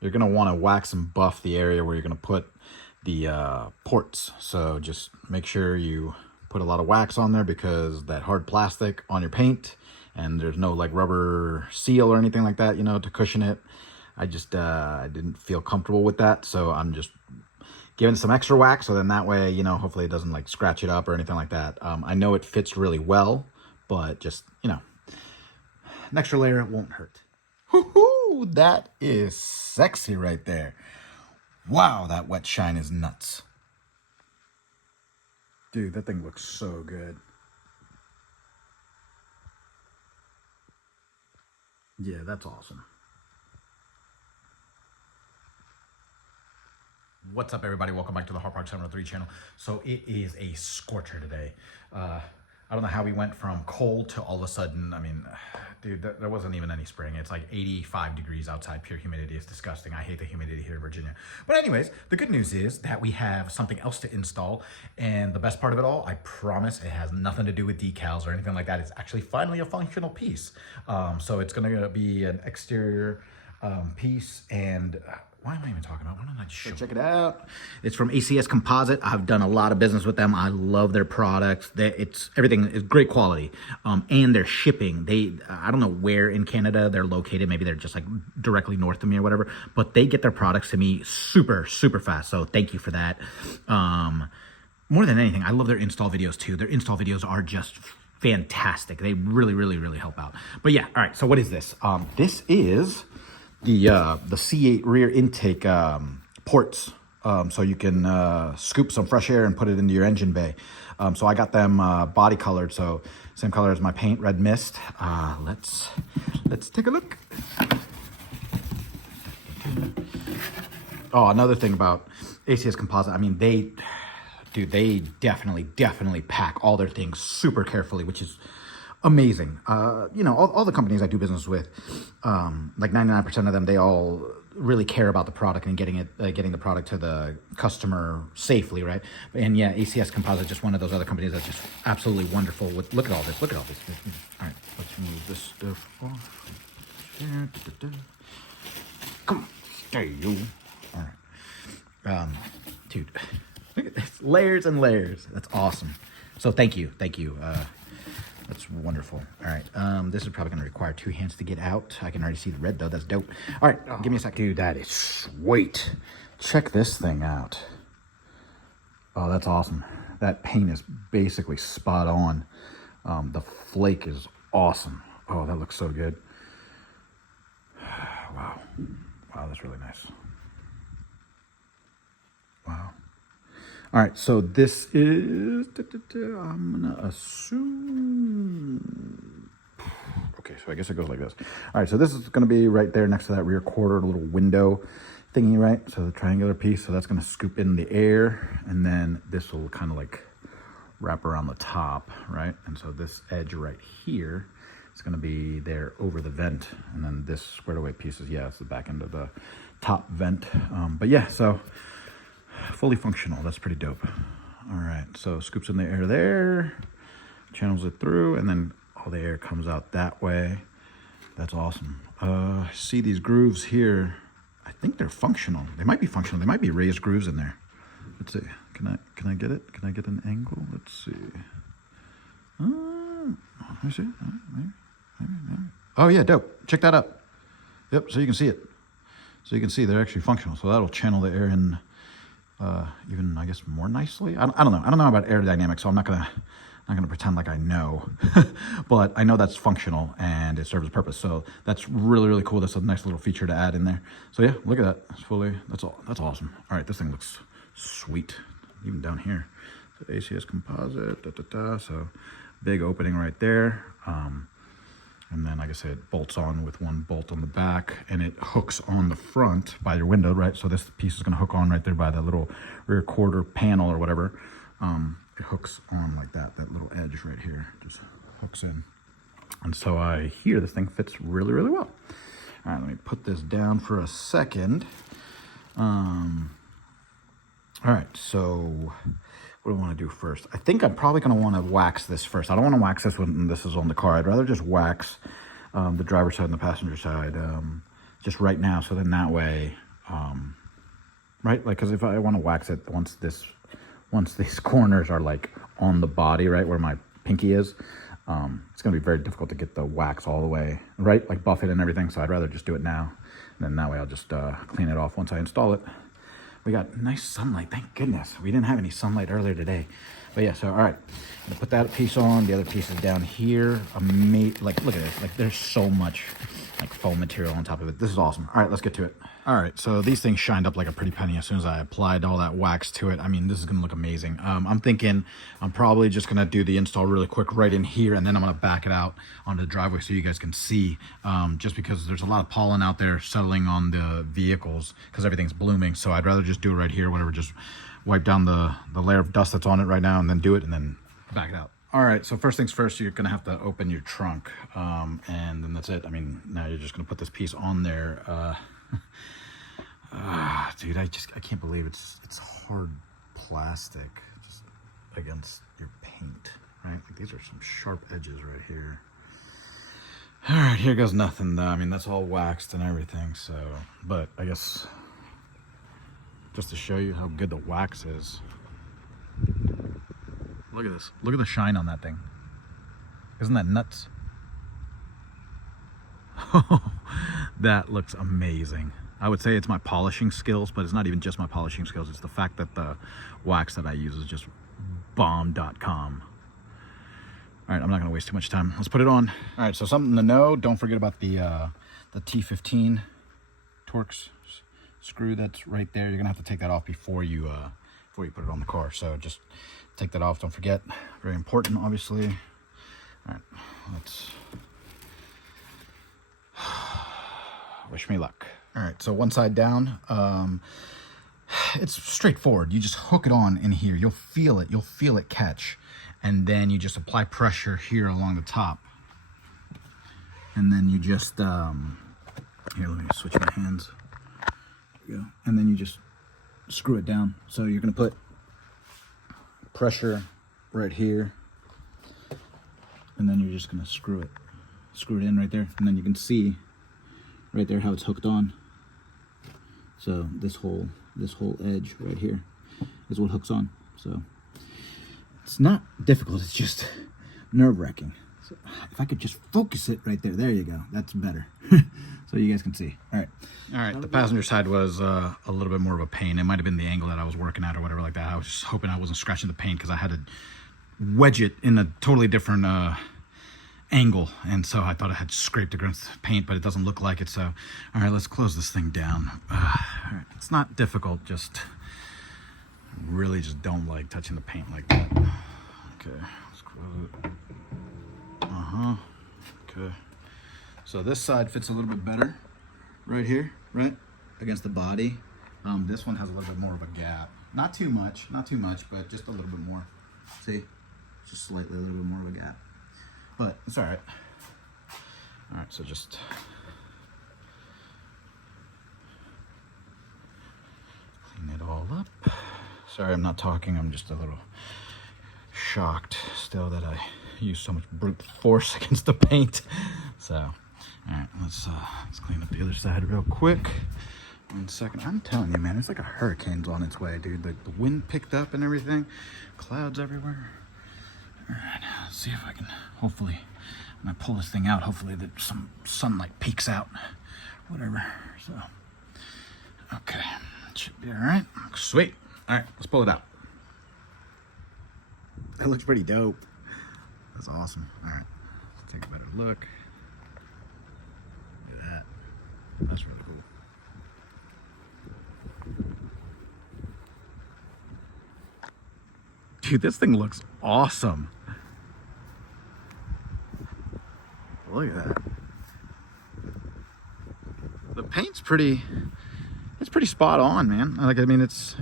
you're going to want to wax and buff the area where you're going to put the ports. So just make sure you put a lot of wax on there, because that hard plastic on your paint, and there's no like rubber seal or anything like that, you know, to cushion it. I just I didn't feel comfortable with that, so I'm just giving some extra wax, so then that way, you know, hopefully it doesn't like scratch it up or anything like that. I know it fits really well, but just, you know, an extra layer won't hurt. Woohoo! That is sexy right there. Wow, that wet shine is nuts. Dude, that thing looks so good. Yeah, that's awesome. What's up, everybody? Welcome back to the Hard Park 703 channel. So it is a scorcher today. I don't know how we went from cold to all of a sudden, I mean, dude, there wasn't even any spring. It's like 85 degrees outside, pure humidity. It's disgusting. I hate the humidity here in Virginia. But anyways, the good news is that we have something else to install. And the best part of it all, I promise, it has nothing to do with decals or anything like that. It's actually finally a functional piece. So it's gonna be an exterior piece, and why am I even talking about? Why don't I just show? Check it out. It's from ACS Composite. I've done a lot of business with them. I love their products. Everything is great quality, and their shipping. I don't know where in Canada they're located. Maybe they're just like directly north of me or whatever. But they get their products to me super fast. So thank you for that. More than anything, I love their install videos too. Their install videos are just fantastic. They really help out. But yeah, all right. So what is this? This is the C8 rear intake ports, so you can scoop some fresh air and put it into your engine bay. So I got them body colored, so same color as my paint, red mist. Let's take a look. Oh, another thing about ACS Composite, I mean, they definitely pack all their things super carefully, which is amazing. You know, all the companies I do business with, like 99% of them, they all really care about the product and getting the product to the customer safely, right? And yeah, ACS Composite, just one of those other companies that's just absolutely wonderful. Look at all this. All right, let's move this stuff off. Come on, stay you. All right, dude, look at this. Layers and layers. That's awesome. So thank you. That's wonderful. All right, this is probably going to require two hands to get out. I can already see the red, though. That's dope. All right, give me a sec. Dude, that is sweet. Check this thing out. Oh, that's awesome. That paint is basically spot on. The flake is awesome. Oh, that looks so good. Wow. Wow, that's really nice. Wow. All right, so this is, I'm gonna assume, okay, so I guess it goes like this. All right, so this is gonna be right there next to that rear quarter, little window thingy, right? So the triangular piece, so that's gonna scoop in the air, and then this will kind of like wrap around the top, right? And so this edge right here is gonna be there over the vent, and then this squared away piece is, yeah, it's the back end of the top vent. But yeah, so fully functional. That's pretty dope. All right, so scoops in the air there, channels it through, and then all the air comes out that way. That's awesome. See these grooves here? I think they're functional. They might be functional. They might be raised grooves in there. Let's see. Can I get it? Can I get an angle? Let's see. Let me see. Maybe. Oh yeah, dope. Check that out. Yep. So you can see it. So you can see they're actually functional. So that'll channel the air in even, I guess, more nicely. I don't know. I don't know about aerodynamics, so I'm not gonna pretend like I know. But I know that's functional and it serves a purpose. So that's really cool. That's a nice little feature to add in there. So yeah, look at that. It's fully. That's awesome. All right, this thing looks sweet. Even down here, so ACS Composite. So big opening right there. And then, like I said, it bolts on with one bolt on the back, and it hooks on the front by your window, right? So this piece is going to hook on right there by that little rear quarter panel or whatever. It hooks on like that little edge right here just hooks in. And so I hear this thing fits really well. All right, let me put this down for a second. All right, so what do I want to do first? I think I'm probably going to want to wax this first. I don't want to wax this when this is on the car. I'd rather just wax the driver's side and the passenger side just right now. So then that way right? Like, because if I want to wax it once these corners are like on the body, right, where my pinky is, it's going to be very difficult to get the wax all the way, right, like buff it and everything. So I'd rather just do it now, and then that way I'll just clean it off once I install it. We got nice sunlight, thank goodness. We didn't have any sunlight earlier today. But yeah, so all right, I'm gonna put that piece on. The other piece is down here. Like, look at this. Like, there's so much like foam material on top of it. This is awesome. All right, let's get to it. All right, so these things shined up like a pretty penny as soon as I applied all that wax to it. I mean, this is gonna look amazing. I'm thinking I'm probably just gonna do the install really quick right in here, and then I'm gonna back it out onto the driveway so you guys can see, just because there's a lot of pollen out there settling on the vehicles because everything's blooming. So I'd rather just do it right here, whatever, just wipe down the layer of dust that's on it right now and then do it and then back it out. All right, so first things first, you're gonna have to open your trunk, and then that's it. I mean, now you're just gonna put this piece on there. Dude, I can't believe it's hard plastic just against your paint, right? Like, these are some sharp edges right here. All right, here goes nothing though. I mean, that's all waxed and everything, so, but I guess just to show you how good the wax is. Look at this. Look at the shine on that thing. Isn't that nuts? That looks amazing. I would say it's my polishing skills, but it's not even just my polishing skills. It's the fact that the wax that I use is just bomb.com. All right, I'm not gonna waste too much time. Let's put it on. All right, so something to know, don't forget about the T15 Torx screw that's right there. You're gonna have to take that off before you put it on the car. So just take that off, don't forget. Very important, obviously. All right, let's wish me luck. All right, so one side down. It's straightforward. You just hook it on in here. You'll feel it catch. And then you just apply pressure here along the top. And then you just, here, let me switch my hands. There we go. And then you just screw it down. So you're gonna put pressure right here. And then you're just gonna screw it in right there. And then you can see right there how it's hooked on. So this whole edge right here is what hooks on. So it's not difficult, it's just nerve-wracking. So if I could just focus it right there, there you go, that's better. So you guys can see. All right, the passenger side was a little bit more of a pain. It might have been the angle that I was working at or whatever like that. I was just hoping I wasn't scratching the paint because I had to wedge it in a totally different angle, and so I thought I had scraped against the paint, but it doesn't look like it. So all right, let's close this thing down. All right, it's not difficult, just really just don't like touching the paint like that. Okay, let's close it. Okay, so this side fits a little bit better right here, right against the body. This one has a little bit more of a gap, not too much, but just a little bit more. See, just slightly a little bit more of a gap, but it's all right. All right, so just clean it all up. Sorry, I'm not talking. I'm just a little shocked still that I use so much brute force against the paint. So, all right, let's clean up the other side real quick. 1 second. I'm telling you, man, it's like a hurricane's on its way, dude. The wind picked up and everything. Clouds everywhere. All right, let's see if I can, hopefully, when I pull this thing out, hopefully that some sunlight peeks out. Whatever, so. Okay, should be all right. Sweet. All right, let's pull it out. That looks pretty dope. That's awesome. All right, let's take a better look. Look at that. That's really cool. Dude, this thing looks awesome. Look at that. The paint's pretty, it's pretty spot on, man. Like, I mean, it's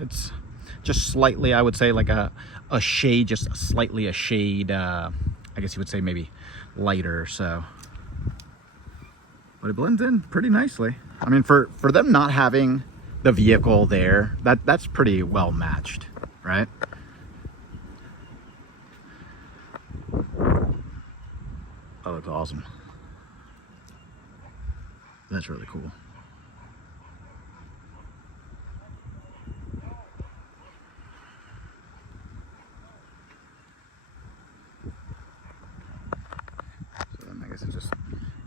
just slightly, I would say, like a shade, just slightly a shade, I guess you would say maybe lighter, so. But it blends in pretty nicely. I mean, for them not having the vehicle there, that's pretty well matched, right? That looks awesome. That's really cool. guess it's just,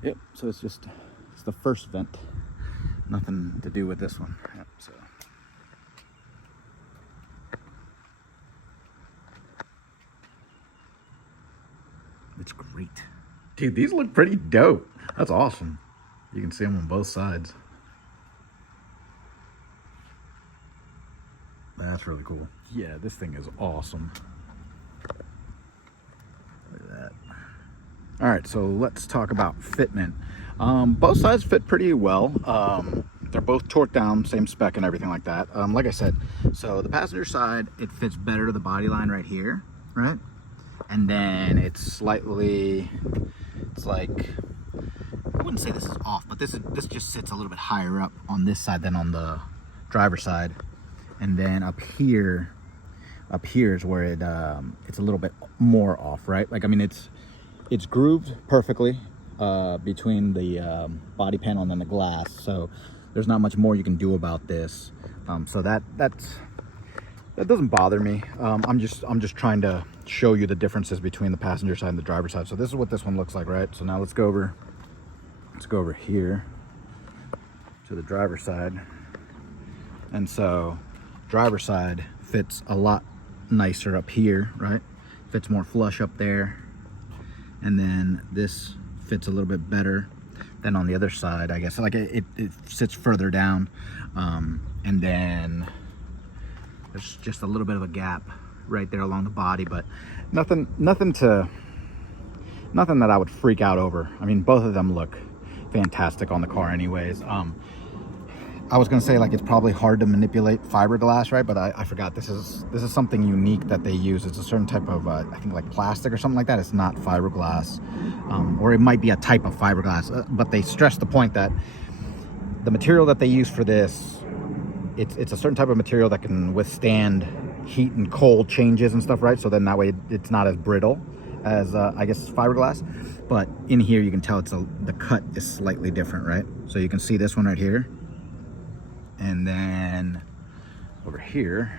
yep, so it's the first vent. Nothing to do with this one. Yep, so. It's great. Dude, these look pretty dope. That's awesome. You can see them on both sides. That's really cool. Yeah, this thing is awesome. Look at that. All right, so let's talk about fitment. Both sides fit pretty well. They're both torqued down, same spec and everything like that. Like I said, so the passenger side, it fits better to the body line right here, right? And then it's slightly, it's like, I wouldn't say this is off, but this just sits a little bit higher up on this side than on the driver's side. And then up here is where it's a little bit more off, right? Like, I mean, it's grooved perfectly between the body panel and then the glass. So there's not much more you can do about this. So that doesn't bother me. I'm just trying to show you the differences between the passenger side and the driver's side. So this is what this one looks like, right? So now let's go over here to the driver's side. And so driver's side fits a lot nicer up here, right? Fits more flush up there. And then this fits a little bit better than on the other side, I guess. Like it sits further down. And then there's just a little bit of a gap right there along the body, but nothing that I would freak out over. I mean, both of them look fantastic on the car anyways. I was gonna say, like, it's probably hard to manipulate fiberglass, right? But I forgot this is something unique that they use. It's a certain type of I think like plastic or something like that. It's not fiberglass, or it might be a type of fiberglass, but they stress the point that the material that they use for this, it's a certain type of material that can withstand heat and cold changes and stuff, right? So then that way it's not as brittle as I guess fiberglass. But in here you can tell the cut is slightly different, right? So you can see this one right here, and then over here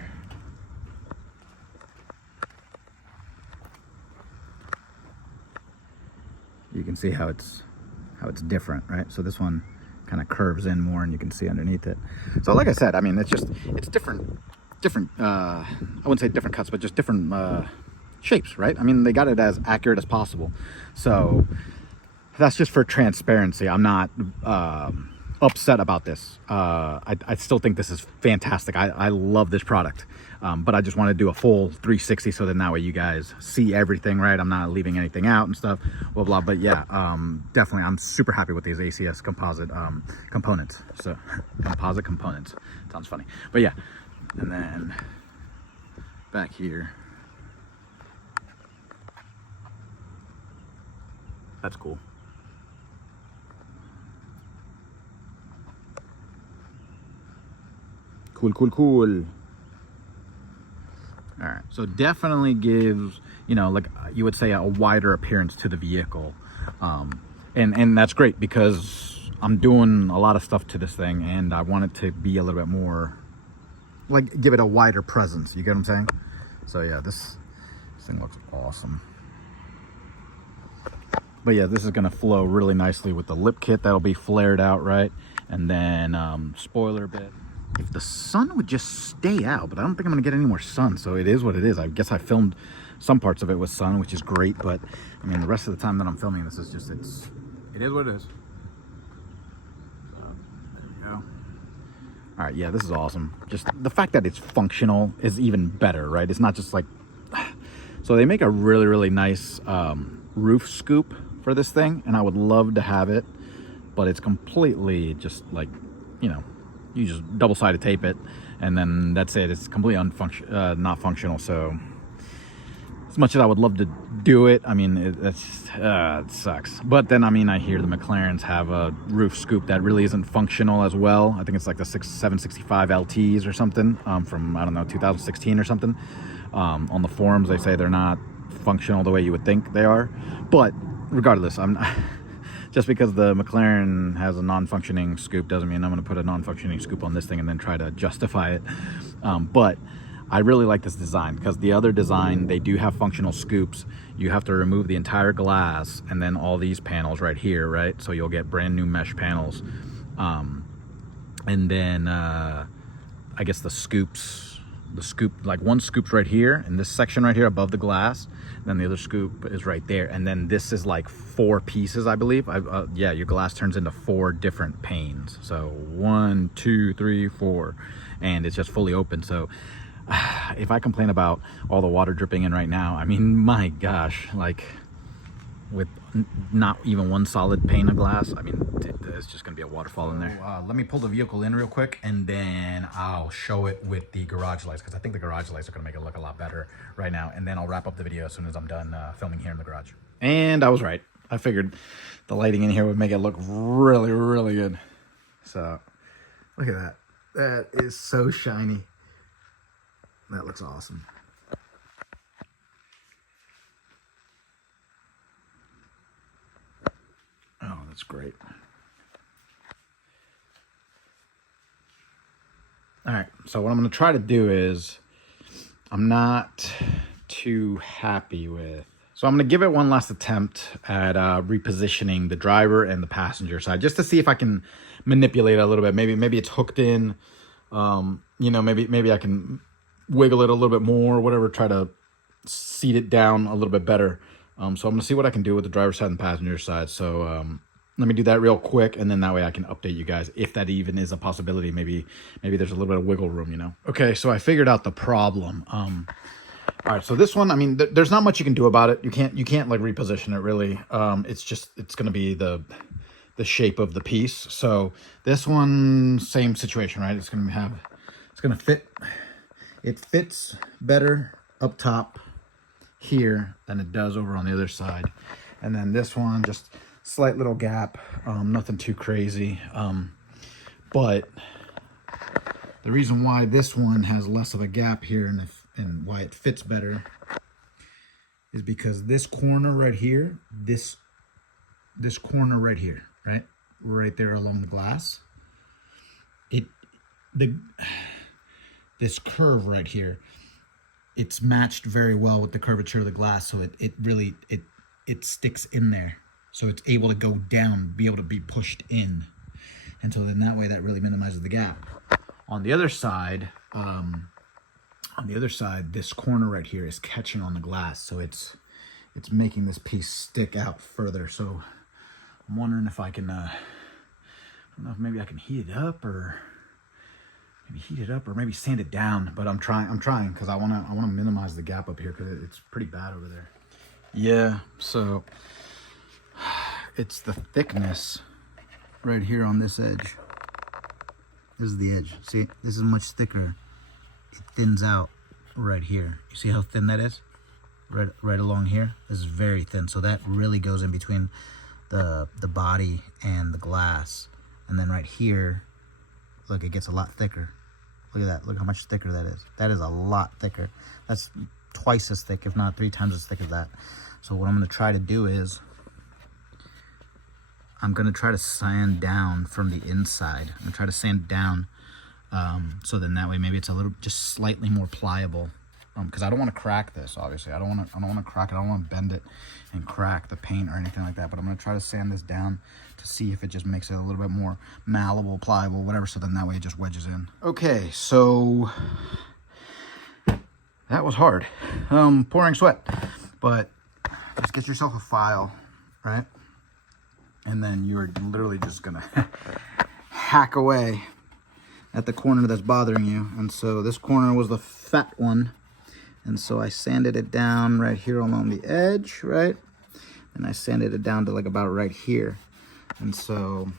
you can see how it's different, right? So this one kind of curves in more and you can see underneath it. So like I said, I mean, it's different I wouldn't say different cuts, but just different shapes, right? I mean, they got it as accurate as possible. So that's just for transparency. I'm not upset about this. I still think this is fantastic. I love this product, but I just want to do a full 360 so then that way you guys see everything, right? I'm not leaving anything out and stuff, blah blah. But yeah, definitely I'm super happy with these ACS composite components. So composite components sounds funny, but yeah. And then back here, that's cool. Cool. All right, so definitely gives, you know, like you would say, a wider appearance to the vehicle, and that's great because I'm doing a lot of stuff to this thing and I want it to be a little bit more, like, give it a wider presence. You get what I'm saying? So yeah, this thing looks awesome. But yeah, this is gonna flow really nicely with the lip kit that'll be flared out, right? And then spoiler bit. If the sun would just stay out, but I don't think I'm gonna get any more sun, so it is what it is. I guess I filmed some parts of it with sun, which is great, but I mean, the rest of the time that I'm filming this is just, it is what it is. So, there we go. All right, yeah, this is awesome. Just the fact that it's functional is even better, right? It's not just like, so they make a really, really nice roof scoop for this thing, and I would love to have it, but it's completely just like, you know, you just double-sided tape it and then that's it. It's completely not functional. So as much as I would love to do it, I mean, it sucks. But then, I mean, I hear the McLarens have a roof scoop that really isn't functional as well. I think it's like the 765 LTs or something, from, I don't know, 2016 or something. On the forums, they say they're not functional the way you would think they are. But regardless, just because the McLaren has a non-functioning scoop doesn't mean I'm going to put a non-functioning scoop on this thing and then try to justify it. But I really like this design because the other design, they do have functional scoops. You have to remove the entire glass and then all these panels right here, right? So you'll get brand new mesh panels. And then I guess the scoop, like one scoop's right here in this section right here above the glass. Then the other scoop is right there. And then this is like 4 pieces, I believe. Yeah, your glass turns into 4 different panes. So 1, 2, 3, 4, and it's just fully open. So if I complain about all the water dripping in right now, I mean, my gosh, like with not even one solid pane of glass, I mean, it's just gonna be a waterfall in there. Let me pull the vehicle in real quick, and then I'll show it with the garage lights, because I think the garage lights are gonna make it look a lot better right now, and then I'll wrap up the video as soon as I'm done filming here in the garage. And I was right. I figured the lighting in here would make it look really, really good. So look at that. That is so shiny. That looks awesome. Oh, that's great. All right, so what I'm going to try to do is, I'm not too happy with, so I'm going to give it one last attempt at repositioning the driver and the passenger side, just to see if I can manipulate it a little bit. Maybe it's hooked in, you know, maybe I can wiggle it a little bit more, whatever, try to seat it down a little bit better. So I'm going to see what I can do with the driver's side and passenger side. So let me do that real quick, and then that way I can update you guys if that even is a possibility. Maybe there's a little bit of wiggle room, you know. Okay, so I figured out the problem. All right, so this one, I mean, there's not much you can do about it. You can't like reposition it really. It's going to be the shape of the piece. So this one, same situation, right? It's going to fit. It fits better up top here than it does over on the other side. And then this one, just slight little gap, nothing too crazy. But the reason why this one has less of a gap here and why it fits better is because this corner right here, this corner right here, right there along the glass, this curve right here, it's matched very well with the curvature of the glass, so it really sticks in there, so it's able to go down, be able to be pushed in, and so then that way that really minimizes the gap. On the other side, this corner right here is catching on the glass, so it's making this piece stick out further. So I'm wondering if I can, I don't know if maybe I can heat it up or maybe sand it down, but I'm trying because I want to minimize the gap up here because it's pretty bad over there. Yeah, so it's the thickness right here on this edge. This is the edge. See, this is much thicker. It thins out right here. You see how thin that is? Right along here. This is very thin, so that really goes in between the body and the glass. And then right here, look, it gets a lot thicker. Look at that. Look how much thicker that is. That is a lot thicker. That's twice as thick, if not 3 times as thick as that. So what I'm going to try to do is, I'm going to try to sand down from the inside. I'm going to try to sand down so then that way maybe it's a little, just slightly more pliable. Because I don't want to crack this, obviously. I don't want to crack it. I don't want to bend it and crack the paint or anything like that. But I'm going to try to sand this down to see if it just makes it a little bit more malleable, pliable, whatever. So then that way it just wedges in. Okay, so that was hard. Pouring sweat. But just get yourself a file, right? And then you're literally just going to hack away at the corner that's bothering you. And so this corner was the fat one. And so I sanded it down right here along the edge, right? And I sanded it down to like about right here. And so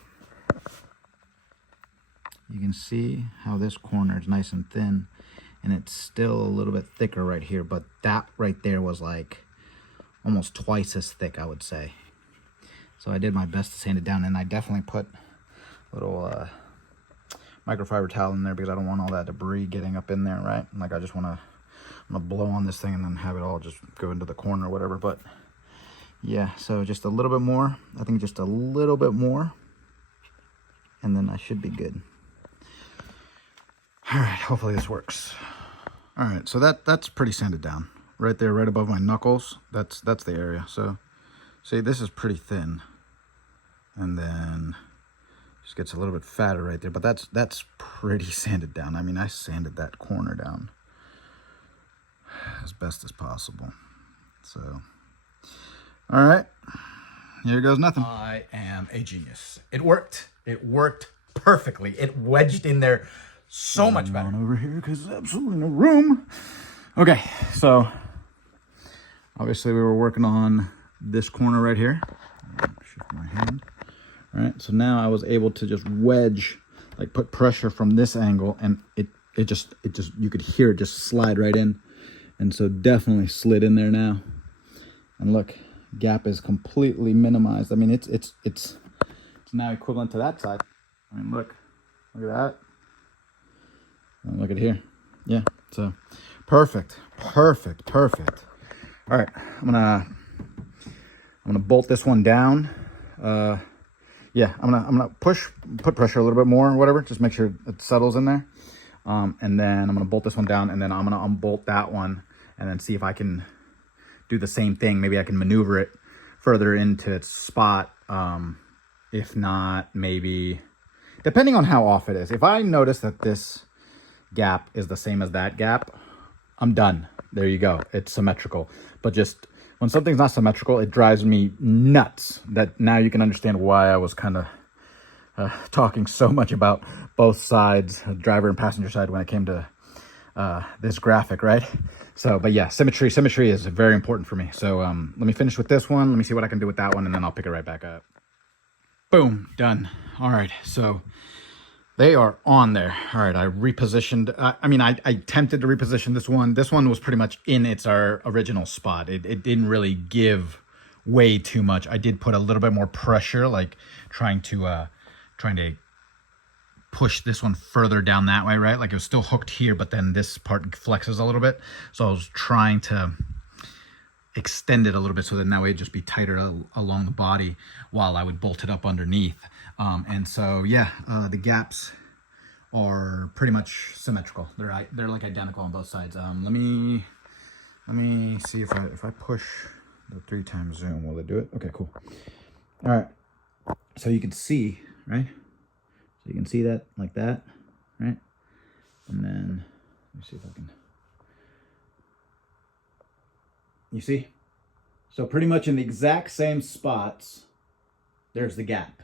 you can see how this corner is nice and thin, and it's still a little bit thicker right here. But that right there was like almost twice as thick, I would say. So I did my best to sand it down, and I definitely put a little microfiber towel in there because I don't want all that debris getting up in there, right? Like I just want to, I'm gonna blow on this thing and then have it all just go into the corner or whatever. But yeah, so just a little bit more. I think just a little bit more, and then I should be good. All right, hopefully this works. All right, so that's pretty sanded down. Right there, right above my knuckles, that's the area. So, see, this is pretty thin. And then just gets a little bit fatter right there, but that's pretty sanded down. I mean, I sanded that corner down as best as possible. So, all right, here goes nothing. I am a genius. It worked. It worked perfectly. It wedged in there so much better. Over here, because there's absolutely no room. Okay, so obviously we were working on this corner right here. Shift my hand. All right, so now I was able to just wedge, like put pressure from this angle, and it just you could hear it just slide right in. And so definitely slid in there now. And look, gap is completely minimized. I mean, it's now equivalent to that side. I mean, look at that. And look at here. Yeah, so perfect. All right, I'm gonna bolt this one down. Yeah, I'm gonna put pressure a little bit more or whatever, just make sure it settles in there. And then I'm gonna bolt this one down, and then I'm gonna unbolt that one, and then see if I can do the same thing. Maybe I can maneuver it further into its spot. If not, maybe, depending on how off it is. If I notice that this gap is the same as that gap, I'm done. There you go. It's symmetrical. But just when something's not symmetrical, it drives me nuts. That now you can understand why I was kind of talking so much about both sides, driver and passenger side, when it came to this graphic, right? So, but yeah, symmetry is very important for me. So let me finish with this one. Let me see what I can do with that one, and then I'll pick it right back up. Boom, done. All right, so they are on there. All right, I repositioned. I attempted to reposition this one. This one was pretty much in our original spot. It didn't really give way too much. I did put a little bit more pressure, like trying to push this one further down that way, right? Like it was still hooked here, but then this part flexes a little bit. So I was trying to extend it a little bit so then that way it'd just be tighter along the body while I would bolt it up underneath. And so, yeah, the gaps are pretty much symmetrical. They're like identical on both sides. Let me see if I push the 3x zoom, will it do it? Okay, cool. All right, so you can see, right? So you can see that like that, right? And then let me see if I can. You see? So pretty much in the exact same spots, there's the gap.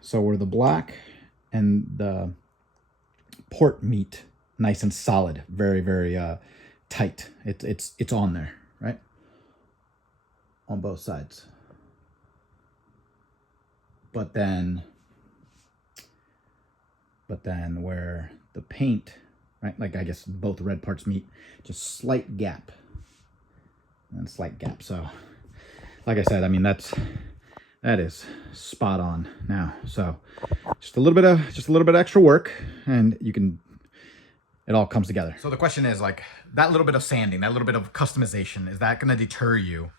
So where the black and the port meet, nice and solid, very, very tight. It's on there, right? On both sides. But then where the paint, right, like I guess both red parts meet, just slight gap and slight gap. So like I said, I mean, that is spot on now. So just a little bit extra work, and it all comes together. So the question is, like, that little bit of sanding, that little bit of customization, is that going to deter you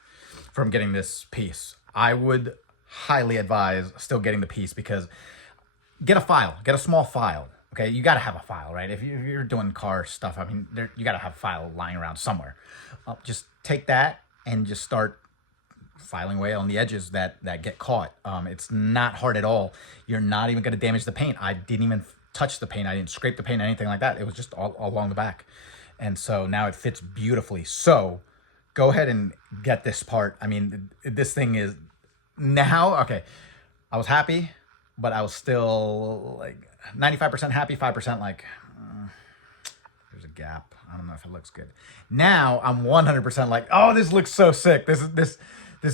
from getting this piece? I would highly advise still getting the piece, because get a small file. Okay, you got to have a file, right? If you're doing car stuff, I mean, you got to have a file lying around somewhere. Just take that and just start filing away on the edges that get caught. It's not hard at all. You're not even going to damage the paint. I didn't even touch the paint. I didn't scrape the paint, anything like that. It was just all along the back. And so now it fits beautifully. So go ahead and get this part. I mean, this thing is now, okay, I was happy, but I was still like 95% happy, 5% like, there's a gap. I don't know if it looks good. Now I'm 100% like, oh, this looks so sick. This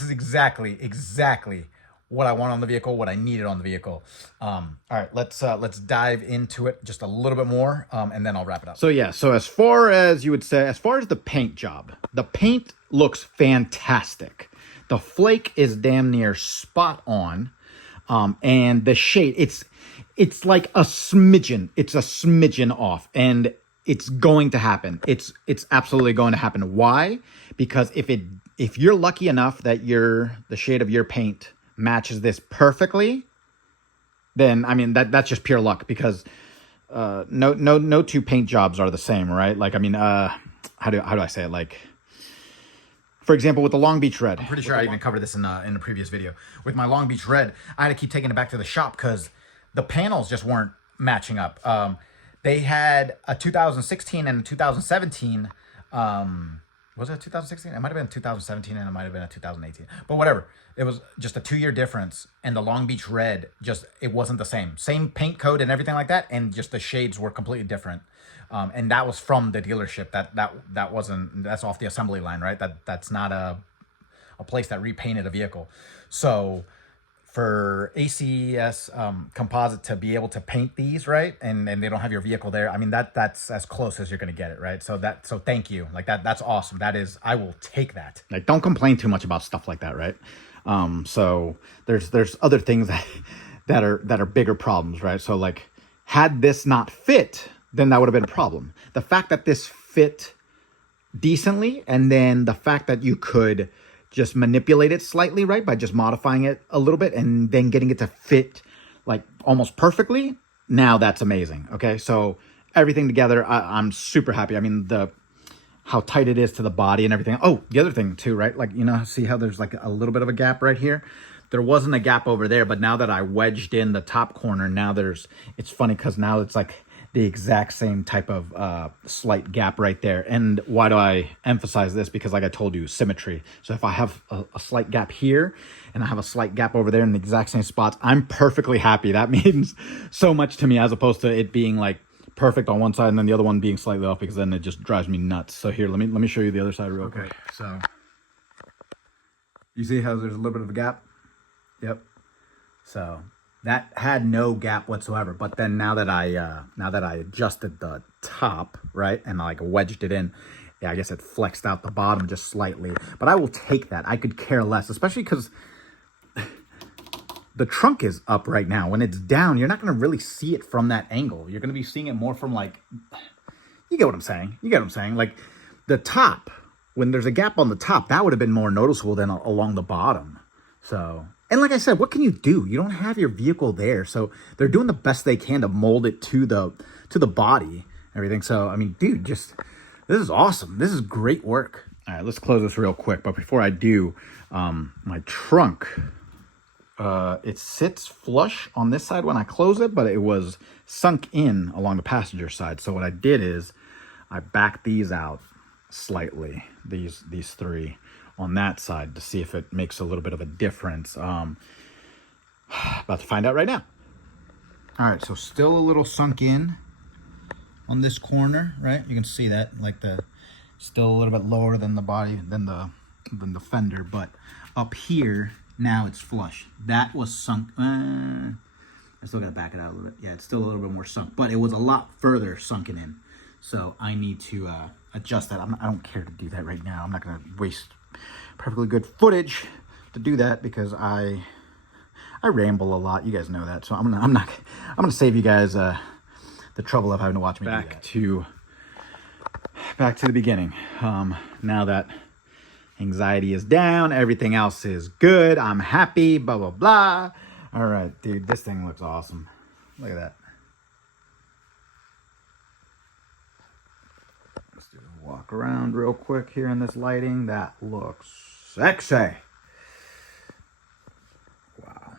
is exactly what I want on the vehicle, what I needed on the vehicle. All right, let's dive into it just a little bit more, and then I'll wrap it up. So yeah, so as far as the paint job, the paint looks fantastic. The flake is damn near spot on, and the shade, it's like a smidgen. It's a smidgen off, and it's going to happen. It's absolutely going to happen. Why? Because if you're lucky enough that the shade of your paint matches this perfectly, then I mean that's just pure luck, because no two paint jobs are the same, right? Like, I mean, how do I say it? Like, for example, with the Long Beach Red. I'm pretty sure I even covered this in the previous video. With my Long Beach Red, I had to keep taking it back to the shop because the panels just weren't matching up. They had a 2016 and a 2017. Was it 2016? It might have been 2017 and it might have been a 2018. But whatever. It was just a 2-year difference. And the Long Beach Red, it wasn't the same. Same paint code and everything like that. And just the shades were completely different. And that was from the dealership. That's off the assembly line, right? That's not a place that repainted a vehicle. So for ACS Composite to be able to paint these, right, and they don't have your vehicle there, I mean, that's as close as you're gonna get it, right? So thank you. Like that's awesome. I will take that. Like, don't complain too much about stuff like that, right? So there's other things that are bigger problems, right? So like, had this not fit, then that would have been a problem. The fact that this fit decently, and then the fact that you could just manipulate it slightly, right, by just modifying it a little bit and then getting it to fit like almost perfectly, now that's amazing. Okay, so everything together, I'm super happy. I mean, how tight it is to the body and everything. Oh, the other thing too, right, like, you know, see how there's like a little bit of a gap right here? There wasn't a gap over there, but now that I wedged in the top corner, now it's funny because now it's like the exact same type of slight gap right there. And why do I emphasize this? Because like I told you, symmetry. So if I have a slight gap here and I have a slight gap over there in the exact same spots, I'm perfectly happy. That means so much to me, as opposed to it being like perfect on one side and then the other one being slightly off, because then it just drives me nuts. So here, let me show you the other side real quick. So you see how there's a little bit of a gap? Yep. So that had no gap whatsoever. But then now that I adjusted the top, right, and I like wedged it in, yeah, I guess it flexed out the bottom just slightly. But I will take that. I could care less, especially because the trunk is up right now. When it's down, you're not going to really see it from that angle. You're going to be seeing it more from like, you get what I'm saying? You get what I'm saying? Like the top, when there's a gap on the top, that would have been more noticeable than along the bottom. So, and like I said, what can you do? You don't have your vehicle there. So they're doing the best they can to mold it to the body and everything. So, I mean, dude, this is awesome. This is great work. All right, let's close this real quick. But before I do, my trunk, it sits flush on this side when I close it, but it was sunk in along the passenger side. So what I did is I backed these out slightly, these three on that side, to see if it makes a little bit of a difference. About to find out right now. All right, so still a little sunk in on this corner, right? You can see that, like still a little bit lower than the body, than the fender, but up here now it's flush. That was sunk. I still gotta back it out a little bit. Yeah, it's still a little bit more sunk, but it was a lot further sunken in. So I need to adjust that. I don't care to do that right now. I'm not gonna waste perfectly good footage to do that because I ramble a lot. You guys know that. So I'm gonna save you guys the trouble of having to watch me back to the beginning. Now that anxiety is down, everything else is good, I'm happy, blah blah blah. All right, dude, this thing looks awesome. Look at that. Let's do a walk around real quick here in this lighting. That looks sexy. Wow.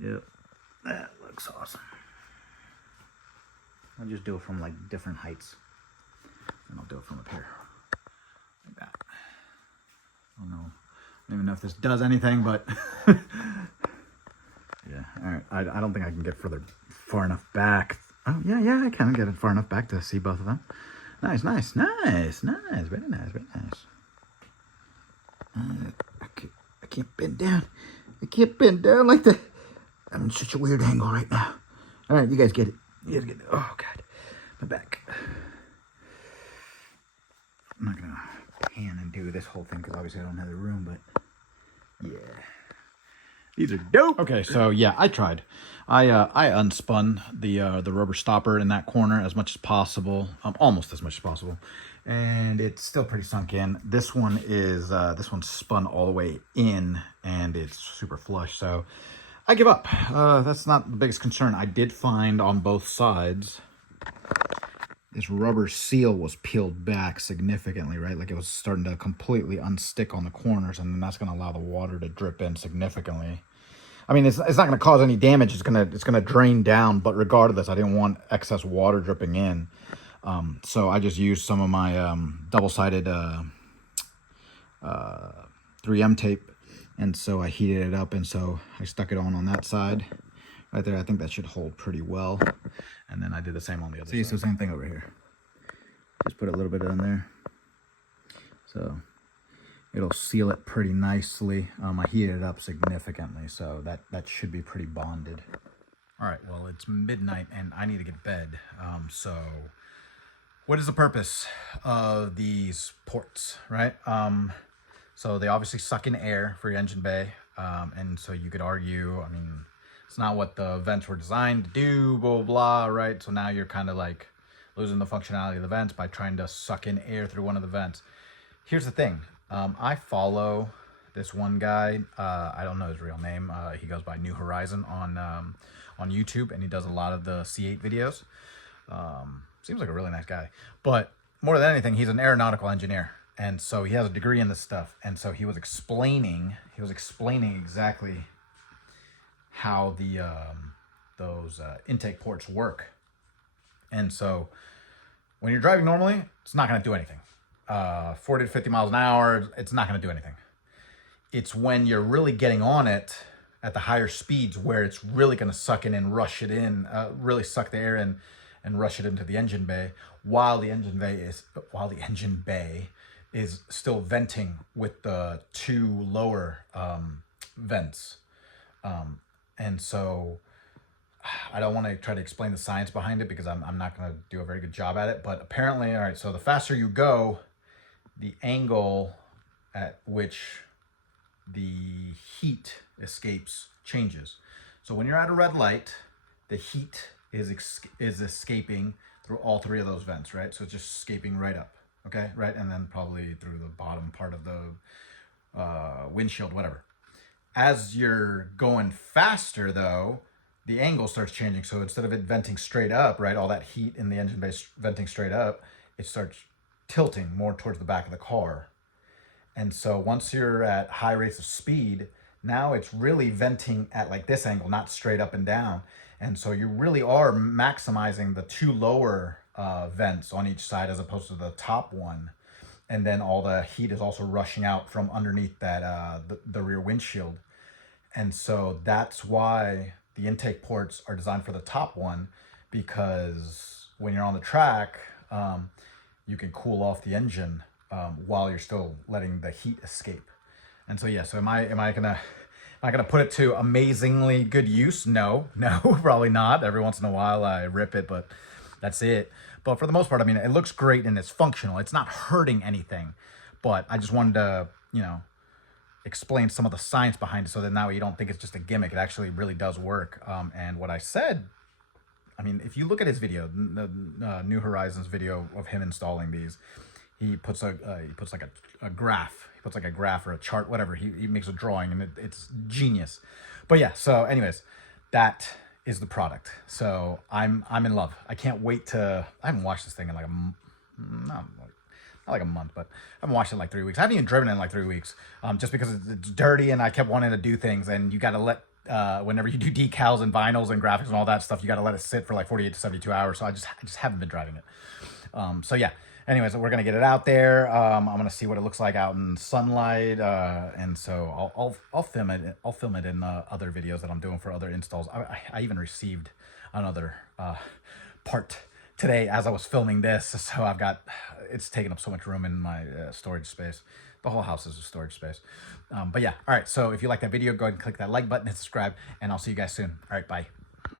Yep, that looks awesome. I'll just do it from like different heights, and I'll do it from up here like that. I don't know. I don't even know if this does anything, but yeah. All right. I don't think I can get far enough back. Oh yeah, I can get it far enough back to see both of them. Nice. Very nice. I can't bend down. I can't bend down like that. I'm in such a weird angle right now. All right, you guys get it. Oh God, my back. I'm not gonna pan and do this whole thing because obviously I don't have the room, but yeah, these are dope. Okay, so yeah, I tried. I unspun the rubber stopper in that corner as much as possible, almost as much as possible, and it's still pretty sunk in. This one's spun all the way in, and it's super flush. So I give up. That's not the biggest concern. I did find on both sides, this rubber seal was peeled back significantly, right? Like it was starting to completely unstick on the corners, and then that's going to allow the water to drip in significantly. I mean, it's not going to cause any damage. It's gonna drain down, but regardless, I didn't want excess water dripping in. So I just used some of my double-sided 3M tape, and so I heated it up, and so I stuck it on that side right there. I think that should hold pretty well. And then I did the same on the other side. So same thing over here. Just put a little bit in there. So it'll seal it pretty nicely. I heated it up significantly, so that should be pretty bonded. All right, well, it's midnight and I need to get to bed. So what is the purpose of these ports, right? So they obviously suck in air for your engine bay. And so you could argue, I mean, it's not what the vents were designed to do, blah, blah, blah, right? So now you're kind of like losing the functionality of the vents by trying to suck in air through one of the vents. Here's the thing. I follow this one guy. I don't know his real name. He goes by New Horizon on YouTube, and he does a lot of the C8 videos. Seems like a really nice guy. But more than anything, he's an aeronautical engineer. And so he has a degree in this stuff. And so he was explaining exactly how the those intake ports work. And so when you're driving normally, it's not going to do anything. 40 to 50 miles an hour, it's not going to do anything. It's when you're really getting on it at the higher speeds where it's really going to suck in and rush it in, really suck the air in and rush it into the engine bay, while the engine bay is still venting with the two lower vents. And so I don't want to try to explain the science behind it because I'm not going to do a very good job at it. But apparently, all right, so the faster you go, the angle at which the heat escapes changes. So when you're at a red light, the heat is escaping through all three of those vents, right? So it's just escaping right up, okay? Right, and then probably through the bottom part of the windshield, whatever. As you're going faster, though, the angle starts changing. So instead of it venting straight up, right, all that heat in the engine bay venting straight up, it starts tilting more towards the back of the car. And so once you're at high rates of speed, now it's really venting at like this angle, not straight up and down. And so you really are maximizing the two lower vents on each side as opposed to the top one. And then all the heat is also rushing out from underneath that the rear windshield. And so that's why the intake ports are designed for the top one, because when you're on the track, you can cool off the engine while you're still letting the heat escape. And so yeah, so am I gonna put it to amazingly good use? No, probably not. Every once in a while I rip it, but that's it. But for the most part, I mean, it looks great and it's functional. It's not hurting anything. But I just wanted to, explain some of the science behind it so that now you don't think it's just a gimmick. It actually really does work. And what I said, I mean, if you look at his video, the New Horizons video of him installing these, he puts like a graph. He puts like a graph or a chart, whatever. He makes a drawing, and it's genius. But yeah, so anyways, that is the product. So I'm in love. I can't wait to. I haven't watched this thing in like not like a month, but I haven't watched it in like 3 weeks. I haven't even driven it in like 3 weeks, just because it's dirty and I kept wanting to do things. And you got to let whenever you do decals and vinyls and graphics and all that stuff, you got to let it sit for like 48 to 72 hours. So I just haven't been driving it. So yeah. Anyways, we're gonna get it out there. I'm gonna see what it looks like out in sunlight, and so I'll film it. I'll film it in other videos that I'm doing for other installs. I even received another part today as I was filming this, so it's taking up so much room in my storage space. The whole house is a storage space. But yeah, all right. So if you like that video, go ahead and click that like button and subscribe, and I'll see you guys soon. All right, bye.